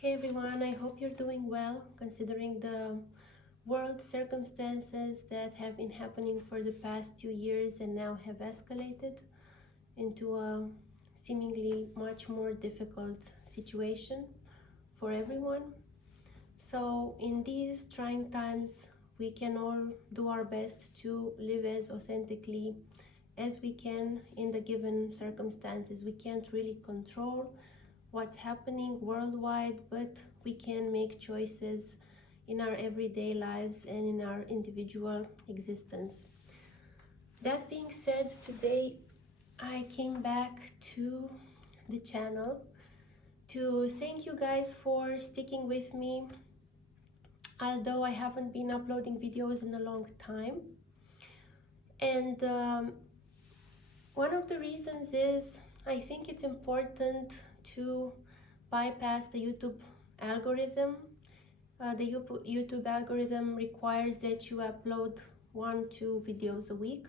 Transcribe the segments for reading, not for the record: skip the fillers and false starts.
Hey everyone, I hope you're doing well considering the world circumstances that have been happening for the past 2 years and now have escalated into a seemingly much more difficult situation for everyone. So, in these trying times, we can all do our best to live as authentically as we can in the given circumstances. We can't really control what's happening worldwide, but we can make choices in our everyday lives and in our individual existence. That being said, today I came back to the channel to thank you guys for sticking with me, although I haven't been uploading videos in a long time. And one of the reasons is I think it's important to bypass the YouTube algorithm. The YouTube algorithm requires that you upload 1-2 videos a week,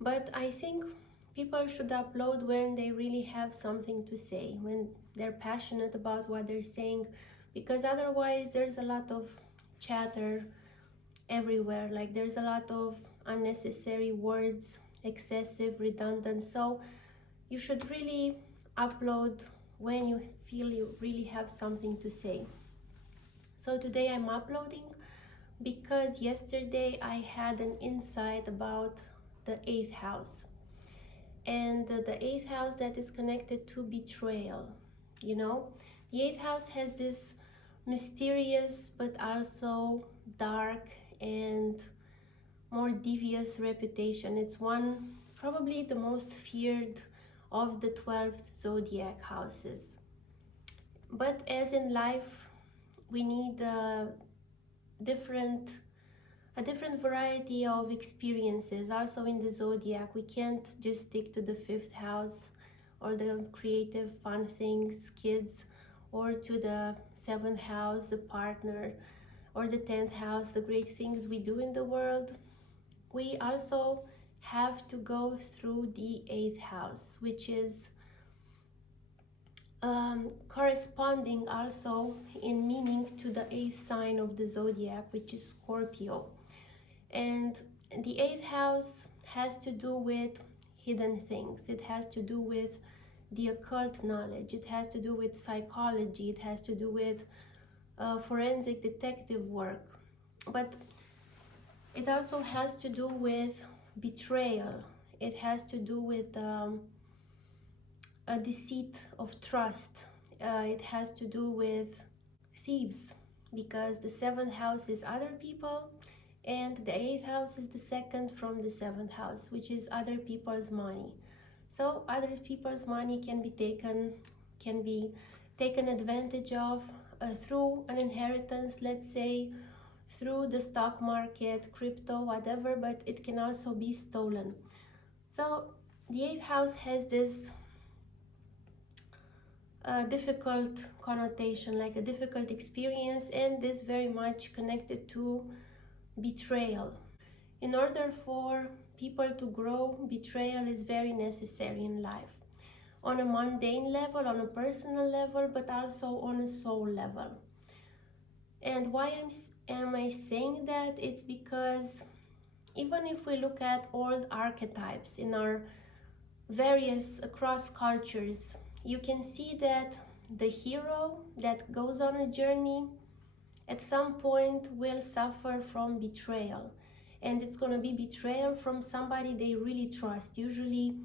but I think people should upload when they really have something to say, when they're passionate about what they're saying, because otherwise there's a lot of chatter everywhere. Like there's a lot of unnecessary words, excessive, redundant. So you should really upload when you feel you really have something to say. So today I'm uploading because yesterday I had an insight about the 8th house, and the 8th house that is connected to betrayal. You know, the 8th house has this mysterious but also dark and more devious reputation. It's one, probably the most feared of the 12th zodiac houses. But as in life, we need a different variety of experiences. Also in the zodiac, we can't just stick to the 5th house or the creative fun things, kids, or to the 7th house, the partner, or the 10th house, the great things we do in the world. We also have to go through the 8th house, which is corresponding also in meaning to the 8th sign of the zodiac, which is Scorpio. And the 8th house has to do with hidden things. It has to do with the occult knowledge. It has to do with psychology. It has to do with forensic detective work. But it also has to do with betrayal. It has to do with a deceit of trust. It has to do with thieves, because the 7th house is other people and the 8th house is the second from the 7th house, which is other people's money. So other people's money can be taken advantage of through an inheritance, let's say, through the stock market, crypto, whatever, but it can also be stolen. So the 8th house has this difficult connotation, like a difficult experience, and is very much connected to betrayal. In order for people to grow, betrayal is very necessary in life, on a mundane level, on a personal level, but also on a soul level. And why am I saying that? It's because even if we look at old archetypes in our various across cultures, you can see that the hero that goes on a journey at some point will suffer from betrayal, and it's going to be betrayal from somebody they really trust, usually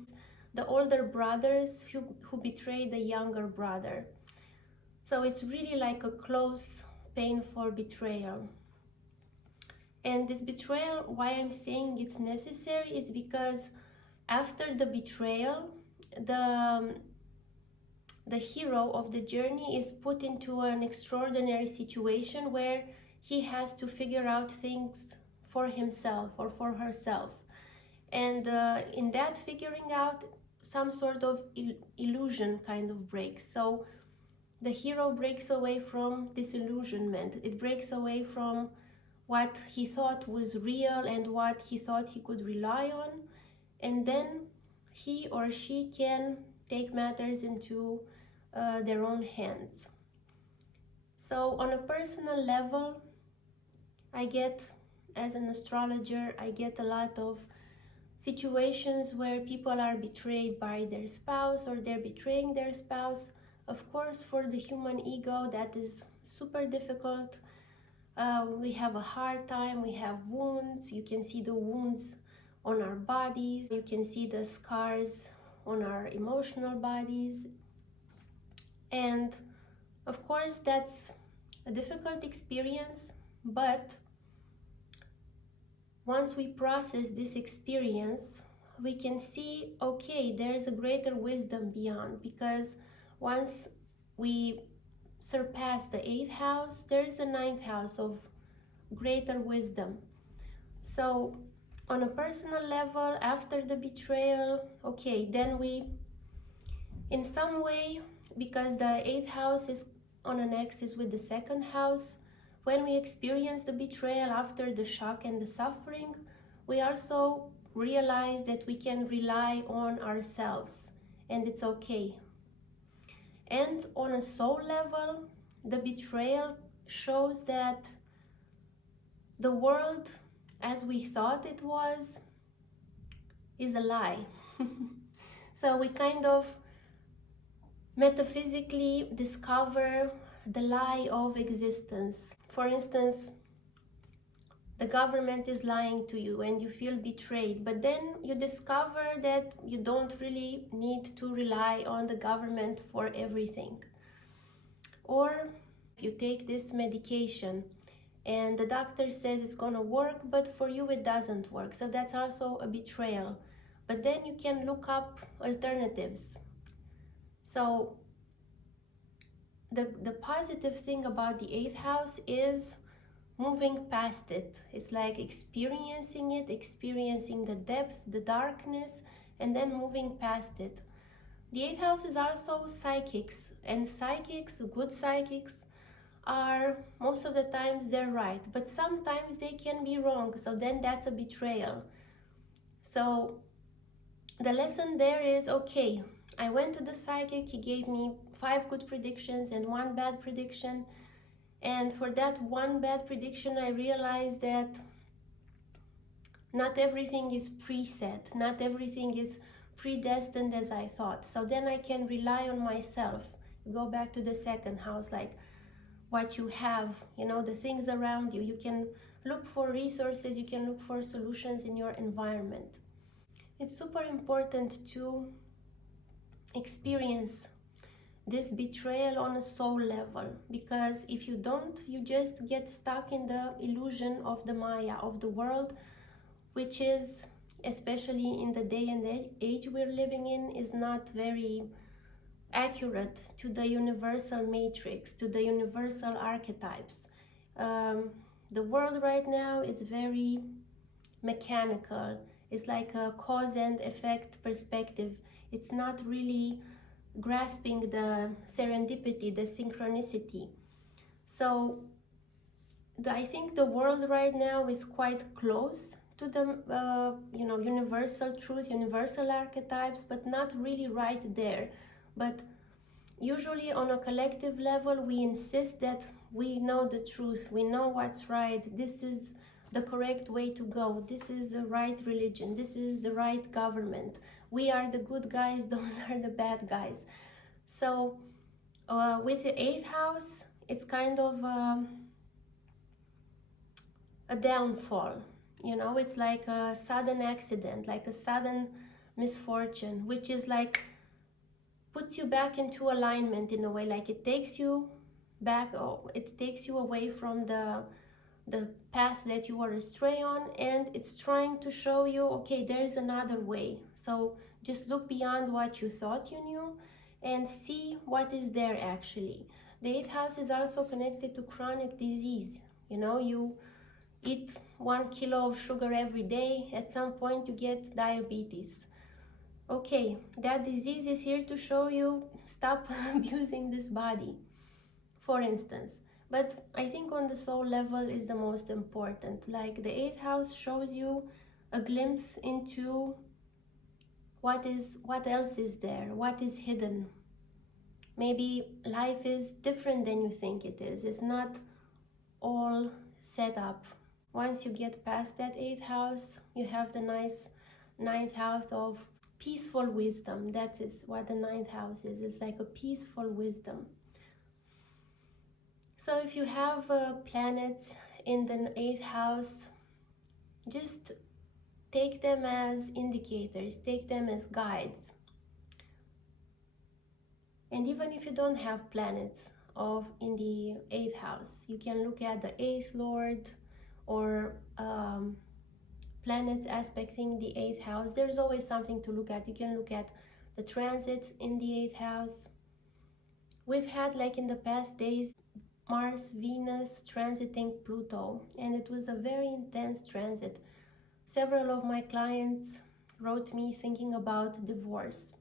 the older brothers who betray the younger brother. So it's really like a close, painful betrayal. And this betrayal, why I'm saying it's necessary, it's because after the betrayal, the hero of the journey is put into an extraordinary situation where he has to figure out things for himself or for herself. And in that figuring out, some sort of illusion kind of breaks. So the hero breaks away from disillusionment. It breaks away from what he thought was real and what he thought he could rely on. And then he or she can take matters into their own hands. So on a personal level, I get, as an astrologer, I get a lot of situations where people are betrayed by their spouse or they're betraying their spouse. Of course, for the human ego, that is super difficult. We have a hard time, we have wounds. You can see the wounds on our bodies, you can see the scars on our emotional bodies. And of course, that's a difficult experience, but once we process this experience, we can see, okay, there is a greater wisdom beyond, because once we surpass the 8th house, there is a 9th house of greater wisdom. So on a personal level, after the betrayal, okay, then we, in some way, because the 8th house is on an axis with the 2nd house, when we experience the betrayal after the shock and the suffering, we also realize that we can rely on ourselves and it's okay. And on a soul level, the betrayal shows that the world as we thought it was is a lie. So we kind of metaphysically discover the lie of existence. For instance, the government is lying to you and you feel betrayed, but then you discover that you don't really need to rely on the government for everything. Or if you take this medication and the doctor says it's going to work, but for you it doesn't work, so that's also a betrayal. But then you can look up alternatives. So the positive thing about the 8th house is moving past it. It's like experiencing it, experiencing the depth, the darkness, and then moving past it. The 8th house is also psychics, and psychics, good psychics, are, most of the times they're right, but sometimes they can be wrong, so then that's a betrayal. So the lesson there is, okay, I went to the psychic, he gave me 5 good predictions and 1 bad prediction, and for that 1 bad prediction I realized that not everything is preset, not everything is predestined as I thought. So then I can rely on myself. Go back to the 2nd house, like what you have, you know, the things around you. You can look for resources, you can look for solutions in your environment. It's super important to experience this betrayal on a soul level, because if you don't, you just get stuck in the illusion of the Maya, of the world, which is, especially in the day and age we're living in, is not very accurate to the universal matrix, to the universal archetypes. The world right now is very mechanical. It's like a cause and effect perspective. It's not really grasping the serendipity, the synchronicity. So I think the world right now is quite close to the universal truth, universal archetypes, but not really right there. But usually on a collective level, we insist that we know the truth, we know what's right, this is the correct way to go, this is the right religion, this is the right government, we are the good guys, those are the bad guys. So with the 8th house, it's kind of a downfall, you know, it's like a sudden accident, like a sudden misfortune, which is like puts you back into alignment in a way, like it takes you back, oh, it takes you away from the path that you were astray on, and it's trying to show you, okay, there's another way. So just look beyond what you thought you knew and see what is there actually. The 8th house is also connected to chronic disease. You know, you eat 1 kilo of sugar every day, at some point you get diabetes. Okay, that disease is here to show you, stop abusing this body, for instance. But I think on the soul level is the most important. Like the 8th house shows you a glimpse into what else is there, what is hidden. Maybe life is different than you think it is. It's not all set up. Once you get past that 8th house, you have the nice 9th house of peaceful wisdom. That is what the 9th house is. It's like a peaceful wisdom. So if you have planets in the 8th house, just take them as indicators, take them as guides. And even if you don't have planets in the 8th house, you can look at the 8th lord or planets aspecting the 8th house. There's always something to look at. You can look at the transits in the 8th house. We've had, like in the past days, Mars, Venus transiting Pluto, and it was a very intense transit. Several of my clients wrote me thinking about divorce.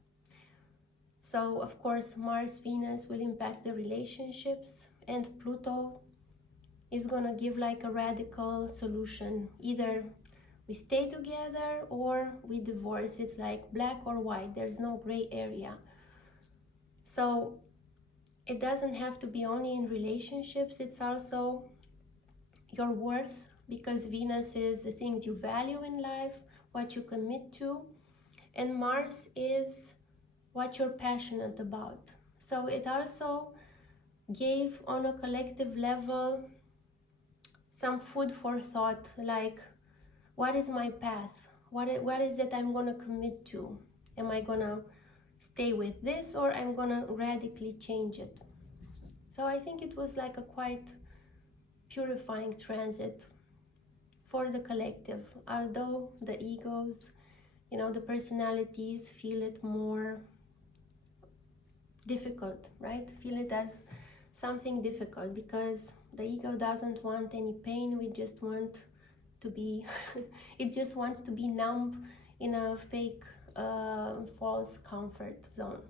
So, of course, Mars, Venus will impact the relationships, and Pluto is gonna give like a radical solution. Either we stay together or we divorce. It's like black or white. There's no gray area. So it doesn't have to be only in relationships. It's also your worth, because Venus is the things you value in life, what you commit to, and Mars is what you're passionate about. So it also gave, on a collective level, some food for thought, like, what is my path? What is it I'm gonna commit to? Am I gonna stay with this, or I'm gonna radically change it? So I think it was like a quite purifying transit for the collective, although the egos, the personalities feel it more difficult, right? Feel it as something difficult, because the ego doesn't want any pain. We just want to be it just wants to be numb in a fake false comfort zone.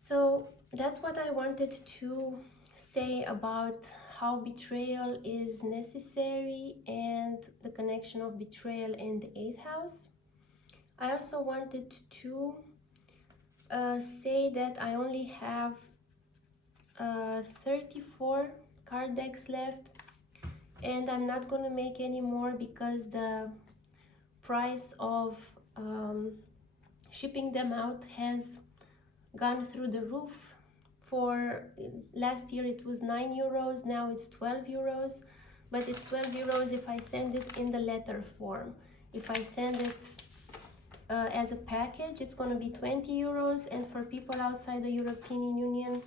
So that's what I wanted to say about how betrayal is necessary and the connection of betrayal and the 8th house. I also wanted to say that I only have 34 card decks left, and I'm not gonna make any more because the price of shipping them out has gone through the roof. For last year it was 9 euros, now it's 12 euros, but it's 12 euros if I send it in the letter form. If I send it as a package, it's going to be 20 euros, and for people outside the European Union,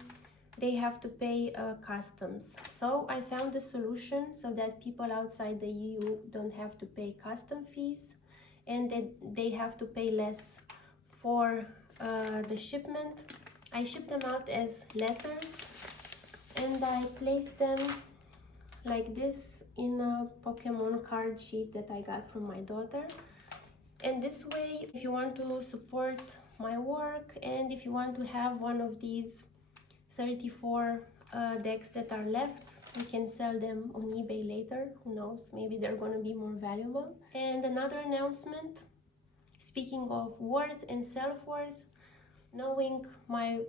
they have to pay customs. So I found a solution so that people outside the EU don't have to pay custom fees, and they have to pay less for the shipment. I ship them out as letters, and I place them like this in a Pokemon card sheet that I got from my daughter. And this way, if you want to support my work, and if you want to have one of these 34 decks that are left, you can sell them on eBay later. Who knows, maybe they're going to be more valuable. And another announcement, speaking of worth and self-worth, knowing my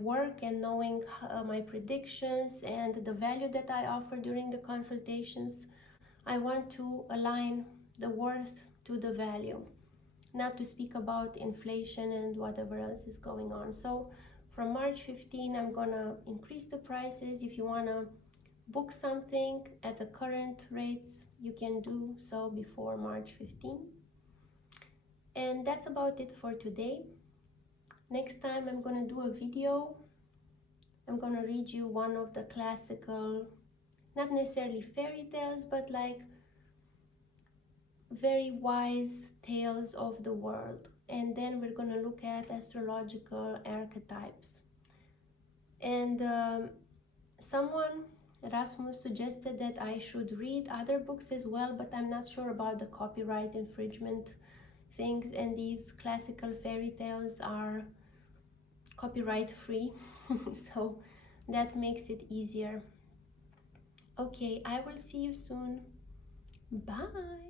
work and knowing my predictions and the value that I offer during the consultations, I want to align the worth to the value, not to speak about inflation and whatever else is going on. So from March 15, I'm gonna increase the prices. If you wanna book something at the current rates, you can do so before March 15. And that's about it for today. Next time I'm gonna do a video. I'm gonna read you one of the classical, not necessarily fairy tales, but like very wise tales of the world. And then we're gonna look at astrological archetypes. And someone, Rasmus, suggested that I should read other books as well, but I'm not sure about the copyright infringement things, and these classical fairy tales are copyright free, so that makes it easier. Okay, I will see you soon. Bye.